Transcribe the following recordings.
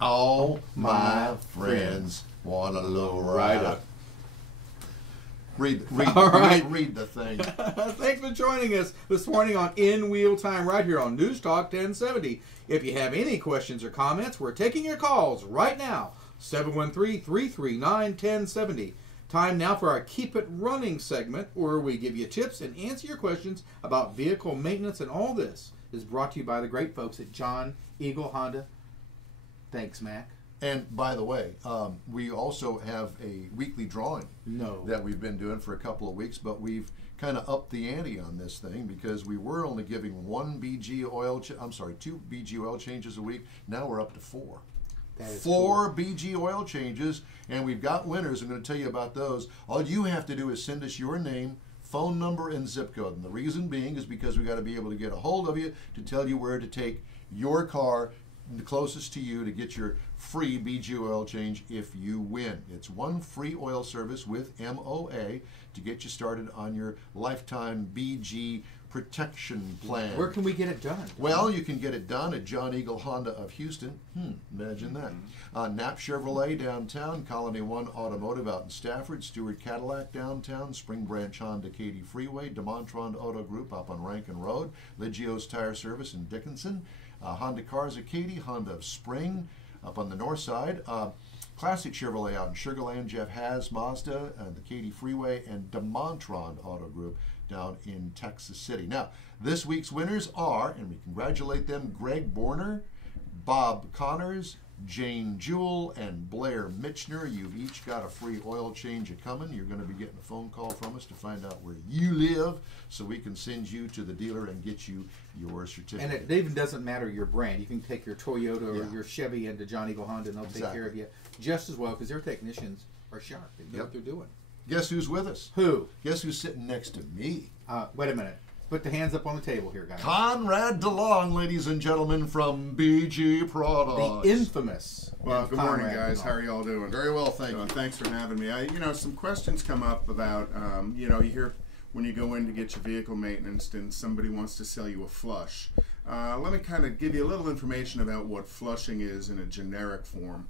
All my friends want a low rider. Read the thing. Thanks for joining us this morning on In Wheel Time right here on News Talk 1070. If you have any questions or comments, we're taking your calls right now. 713-339-1070. Time now for our Keep It Running segment, where we give you tips and answer your questions about vehicle maintenance, and all this is brought to you by the great folks at John Eagle Honda. Thanks, Mac. And by the way, we also have a weekly drawing that we've been doing for a couple of weeks, but we've kind of upped the ante on this thing because we were only giving two BG oil changes a week. Now we're up to 4. Four cool. BG oil changes, and we've got winners. I'm going to tell you about those. All you have to do is send us your name, phone number, and zip code. And the reason being is because we got to be able to get a hold of you to tell you where to take your car the closest to you to get your free BG oil change if you win. It's one free oil service with MOA to get you started on your lifetime BG protection plan. Where can we get it done? Well, you can get it done at John Eagle Honda of Houston. Imagine that. Knapp Chevrolet downtown, Colony One Automotive out in Stafford, Stewart Cadillac downtown, Spring Branch Honda Katy Freeway, DeMontrond Auto Group up on Rankin Road, Liggio's Tire Service in Dickinson, Honda Cars of Katy, Honda of Spring up on the north side, Classic Chevrolet out in Sugar Land, Jeff Haas Mazda, the Katy Freeway, and DeMontrond Auto Group down in Texas City. Now, this week's winners are, and we congratulate them, Greg Borner, Bob Connors, Jane Jewell, and Blair Mitchner. You've each got a free oil change coming. You're going to be getting a phone call from us to find out where you live so we can send you to the dealer and get you your certificate. And it even doesn't matter your brand. You can take your Toyota or your Chevy into John Eagle Honda, and they'll take care of you just as well because their technicians are sharp. They know what they're doing. Guess who's with us? Who? Guess who's sitting next to me? Wait a minute. Put the hands up on the table here, guys. Konrad Delong, ladies and gentlemen, from BG Products. The infamous. Well, good morning, guys. How are y'all doing? Very well, thank you. Thanks for having me. Some questions come up about, you hear when you go in to get your vehicle maintenance and somebody wants to sell you a flush. Let me kind of give you a little information about what flushing is in a generic form.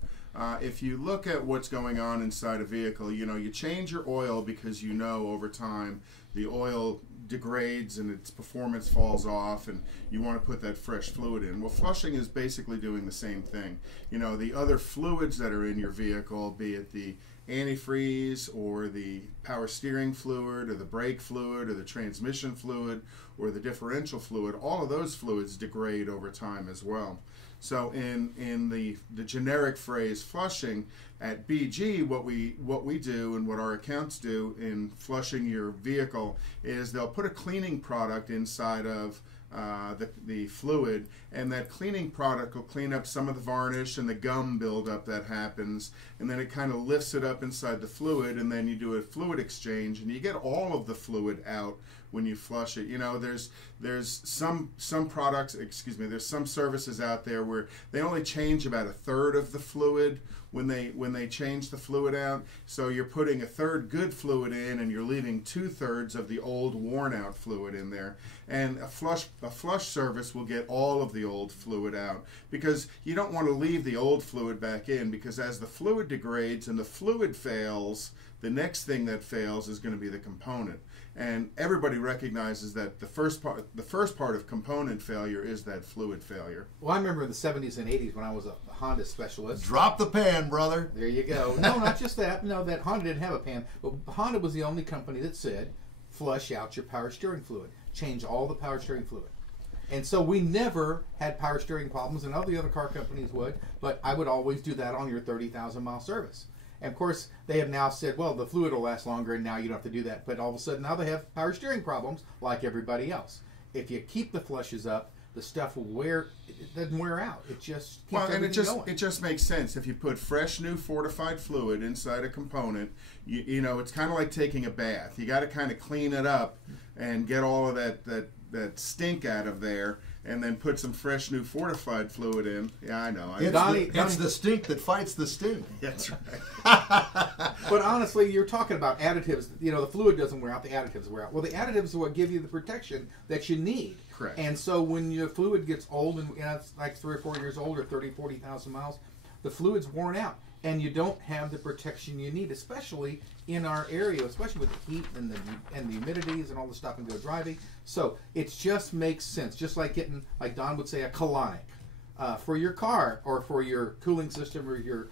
If you look at what's going on inside a vehicle, you change your oil because over time the oil degrades and its performance falls off and you want to put that fresh fluid in. Well, flushing is basically doing the same thing. The other fluids that are in your vehicle, be it the antifreeze or the power steering fluid or the brake fluid or the transmission fluid or the differential fluid, all of those fluids degrade over time as well. So in the generic phrase flushing, at BG, what we do and what our accounts do in flushing your vehicle is they'll put a cleaning product inside of the fluid, and that cleaning product will clean up some of the varnish and the gum buildup that happens, and then it kind of lifts it up inside the fluid, and then you do a fluid exchange and you get all of the fluid out when you flush it. There's some products, there's some services out there where they only change about 1/3 of the fluid when they change the fluid out. So you're putting 1/3 good fluid in and you're leaving 2/3 of the old worn out fluid in there. And a flush service will get all of the old fluid out because you don't want to leave the old fluid back in, because as the fluid degrades and the fluid fails, the next thing that fails is going to be the component. And everybody recognizes that the first part of component failure is that fluid failure. Well, I remember in the 70s and 80s when I was a Honda specialist. Drop the pan, brother. There you go. No, not just that. No, that Honda didn't have a pan. But Honda was the only company that said, flush out your power steering fluid. Change all the power steering fluid. And so we never had power steering problems, and all the other car companies would, but I would always do that on your 30,000 mile service. And of course, they have now said, well, the fluid will last longer and now you don't have to do that. But all of a sudden, now they have power steering problems like everybody else. If you keep the flushes up, the stuff will it doesn't wear out. It just keeps everything going. It just makes sense. If you put fresh, new fortified fluid inside a component, it's kind of like taking a bath. You got to kind of clean it up and get all of that stink out of there, and then put some fresh new fortified fluid in. Yeah, I know. It's the stink that fights the stink. That's right. But honestly, you're talking about additives. The fluid doesn't wear out, the additives wear out. Well, the additives are what give you the protection that you need. Correct. And so when your fluid gets old, and it's like 3 or 4 years old or 30, 40,000 miles, the fluid's worn out, and you don't have the protection you need, especially in our area, especially with the heat and the humidities and all the stuff and go driving. So it just makes sense, just like getting, like Don would say, a colonic for your car or for your cooling system or your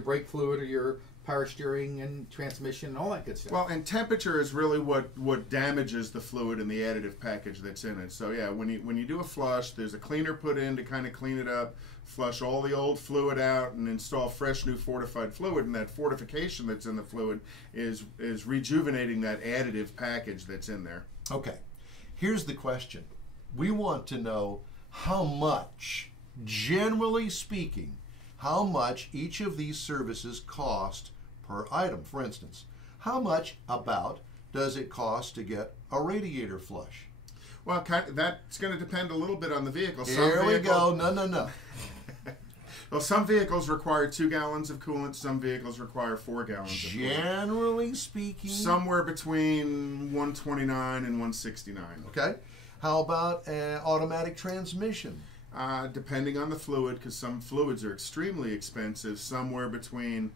brake fluid or your power steering and transmission and all that good stuff. Well, and temperature is really what damages the fluid and the additive package that's in it. So yeah, when you do a flush, there's a cleaner put in to kind of clean it up, flush all the old fluid out, and install fresh new fortified fluid. And that fortification that's in the fluid is rejuvenating that additive package that's in there. Okay, here's the question. We want to know how much, generally speaking, how much each of these services cost per item. For instance, how much about does it cost to get a radiator flush? Well, that's going to depend a little bit on the vehicle. Here we go. No. Well, some vehicles require 2 gallons of coolant. Some vehicles require 4 gallons of coolant. Generally speaking, somewhere between 129 and 169. Okay. How about an automatic transmission? Depending on the fluid, because some fluids are extremely expensive, somewhere between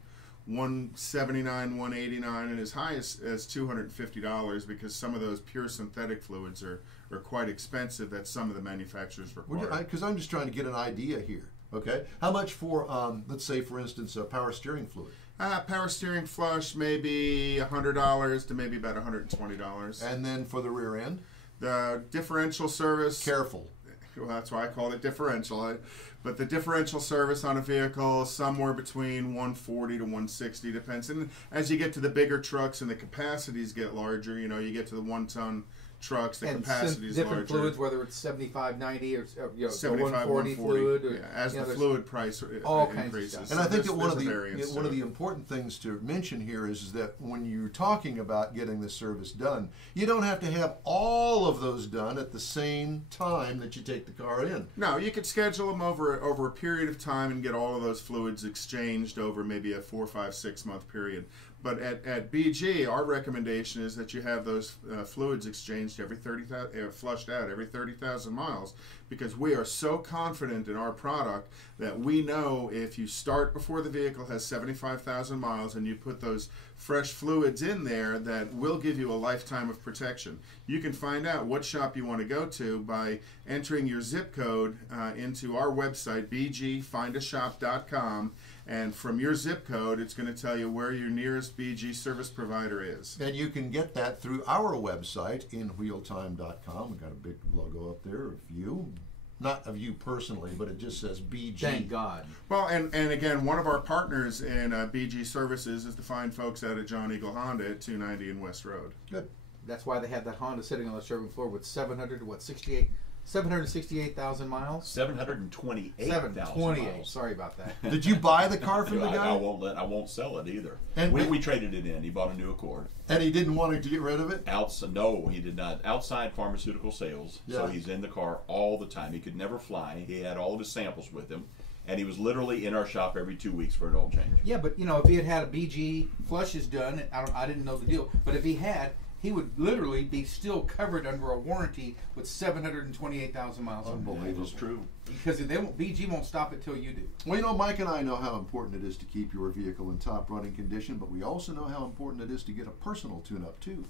$179, $189, and as high as $250, because some of those pure synthetic fluids are quite expensive that some of the manufacturers require. Because I'm just trying to get an idea here. Okay, how much for, let's say, for instance, a power steering fluid? Power steering flush, maybe $100 to maybe about $120. And then for the rear end? The differential service. Careful. Well, that's why I call it differential. But the differential service on a vehicle, somewhere between 140 to 160, depends. And as you get to the bigger trucks and the capacities get larger, you get to the 1-ton trucks, the capacity is different larger. Fluids, whether it's 75, 90, or 75, 140 fluid, or, as the fluid price increases. And I think that one of the important things to mention here is that when you're talking about getting this service done, you don't have to have all of those done at the same time that you take the car in. No, you could schedule them over a period of time and get all of those fluids exchanged over maybe a 4, 5, 6 month period. But at BG, our recommendation is that you have those fluids exchanged every 30,000, flushed out every 30,000 miles, because we are so confident in our product that we know if you start before the vehicle has 75,000 miles and you put those fresh fluids in there, that will give you a lifetime of protection. You can find out what shop you want to go to by entering your zip code into our website, bgfindashop.com. And from your zip code, it's going to tell you where your nearest BG service provider is. And you can get that through our website, inwheeltime.com. We've got a big logo up there of you. Not of you personally, but it just says BG. Thank God. Well, and again, one of our partners in BG Services is the fine folks out of John Eagle Honda at 290 and West Road. Good. That's why they have that Honda sitting on the showroom floor with 768,000 miles. 728,000 miles. Sorry about that. Did you buy the car from the guy? I won't sell it either. And we traded it in. He bought a new Accord. And he didn't want to get rid of it? No, he did not. Outside pharmaceutical sales. Yeah. So he's in the car all the time. He could never fly. He had all of his samples with him. And he was literally in our shop every 2 weeks for an oil change. Yeah, but if he had a BG flushes done, I didn't know the deal. But if he had, he would literally be still covered under a warranty with 728,000 miles on board. It is true. Because BG won't stop it till you do. Well, Mike and I know how important it is to keep your vehicle in top running condition, but we also know how important it is to get a personal tune-up too.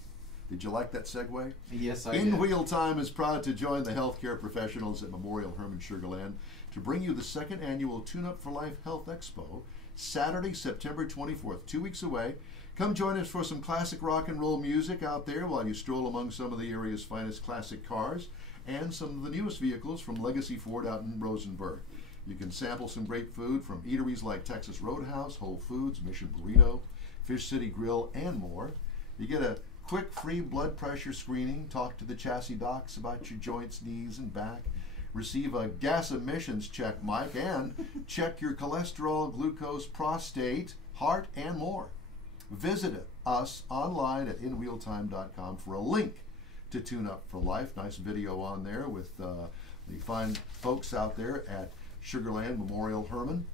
Did you like that segue? Yes, I did. In Wheel Time is proud to join the healthcare professionals at Memorial Hermann Sugar Land to bring you the second annual Tune-Up for Life Health Expo, Saturday, September 24th, 2 weeks away. Come join us for some classic rock and roll music out there while you stroll among some of the area's finest classic cars and some of the newest vehicles from Legacy Ford out in Rosenberg. You can sample some great food from eateries like Texas Roadhouse, Whole Foods, Mission Burrito, Fish City Grill, and more. You get a quick free blood pressure screening, talk to the chassis docs about your joints, knees, and back, receive a gas emissions check, Mike, and check your cholesterol, glucose, prostate, heart, and more. Visit us online at inwheeltime.com for a link to Tune Up for Life. Nice video on there with the fine folks out there at Sugar Land Memorial Hermann.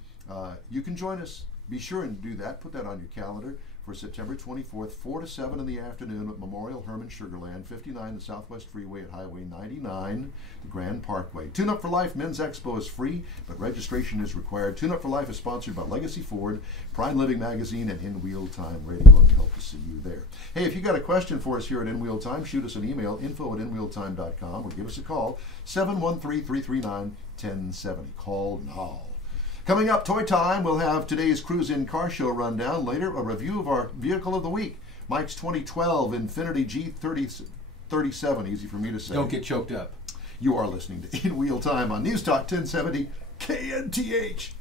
You can join us. Be sure and do that. Put that on your calendar. for September 24th, 4 to 7 in the afternoon at Memorial Herman Sugarland, 59 the Southwest Freeway at Highway 99, the Grand Parkway. Tune Up for Life Men's Expo is free, but registration is required. Tune Up for Life is sponsored by Legacy Ford, Prime Living Magazine, and In Wheel Time Radio, and we hope to see you there. Hey, if you got a question for us here at In Wheel Time, shoot us an email, info@inwheeltime.com, or give us a call, 713-339-1070. Call now. Coming up, Toy Time, we'll have today's Cruise In Car Show rundown. Later, a review of our vehicle of the week, Mike's 2012 Infiniti G37, easy for me to say. Don't get choked up. You are listening to In Wheel Time on News Talk 1070 KNTH.